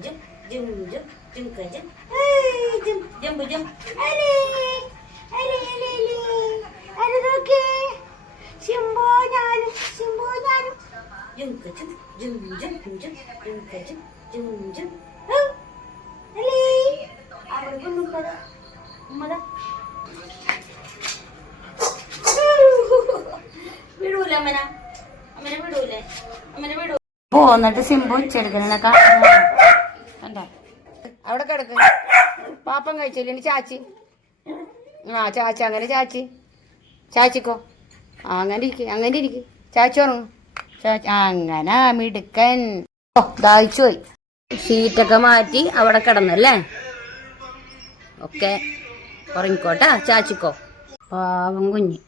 jump, jump, jump, jump, jump. Hey, jump, jump, jump. Ale, ale, ale, ale. Ale നോക്കേ. ശിംബോ ഞാനും, ശിംബോ ഞാനും. Jump, jump, jump, jump, jump, jump, jump, jump, jump. അല്ലേ? അവിടെ കൊണ്ടുപോകാ. ഉമ്മടാ. വിടൂല അമ്മന. അമ്മനെ വിടൂലേ? അമ്മനെ വിടൂ. പോന്നിട്ട് സിംബു ഉച്ചെടുക്കണ കണ്ട അവിടെ കിടക്ക്. പാപ്പം കഴിച്ചില്ല ചാച്ചി. ചാച്ചി അങ്ങനെ ചാച്ചിക്കോ അങ്ങനെ ഇരിക്കും ചാച്ചി ഉറങ്ങും. ചാച്ചി അങ്ങനെ മിടുക്കൻ. ഓ ദാഹിച്ചു പോയി. ഷീറ്റൊക്കെ മാറ്റി അവിടെ കിടന്നല്ലേ. ഓക്കെ ഉറങ്ങിക്കോട്ടാ ചാച്ചിക്കോ. പാവം കുഞ്ഞ്.